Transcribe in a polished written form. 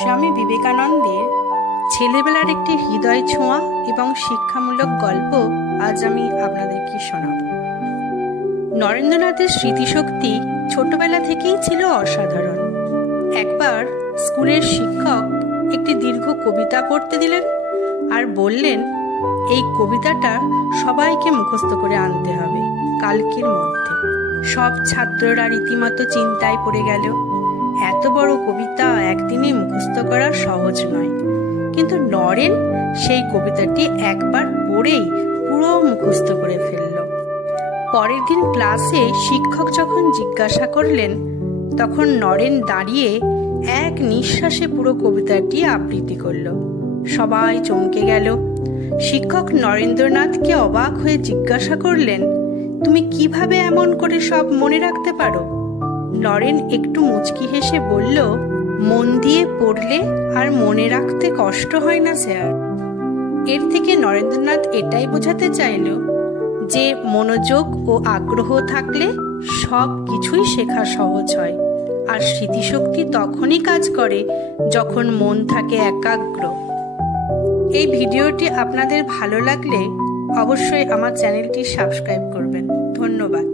স্বামী বিবেকানন্দের ছেলেবেলার একটি হৃদয় ছোঁয়া এবং শিক্ষামূলক গল্প আজ আমি আপনাদেরকে শোনাব। নরেন্দ্রনাথের স্মৃতিশক্তি ছোটবেলা থেকেই ছিল অসাধারণ। একবার স্কুলের শিক্ষক একটি দীর্ঘ কবিতা পড়তে দিলেন আর বললেন, এই কবিতাটা সবাইকে মুখস্থ করে আনতে হবে কালকের মধ্যে। সব ছাত্ররা রীতিমতো চিন্তায় পড়ে গেল। এত বড় কবিতা একদিনে মুখস্থ করা সহজ নয়, কিন্তু নরেন সেই কবিতাটি একবার পড়েই পুরো মুখস্থ করে ফেলল। পরের দিন ক্লাসে শিক্ষক যখন জিজ্ঞাসা করলেন, তখন নরেন দাঁড়িয়ে এক নিঃশ্বাসে পুরো কবিতাটি আবৃত্তি করল। সবাই চমকে গেল। শিক্ষক নরেন্দ্রনাথকে অবাক হয়ে জিজ্ঞাসা করলেন, তুমি কিভাবে এমন করে সব মনে রাখতে পারো? নরেন একটু মুচকি হেসে বলল, মন দিয়ে পড়লে আর মনে রাখতে কষ্ট হয় না স্যার। এর থেকে নরেন্দ্রনাথ এটাই বোঝাতে চাইল যে মনোযোগ ও আগ্রহ থাকলে সব কিছুই শেখা সহজ হয়, আর স্মৃতিশক্তি তখনই কাজ করে যখন মন থাকে একাগ্র। এই ভিডিওটি আপনাদের ভালো লাগলে অবশ্যই আমার চ্যানেলটি সাবস্ক্রাইব করবেন। ধন্যবাদ।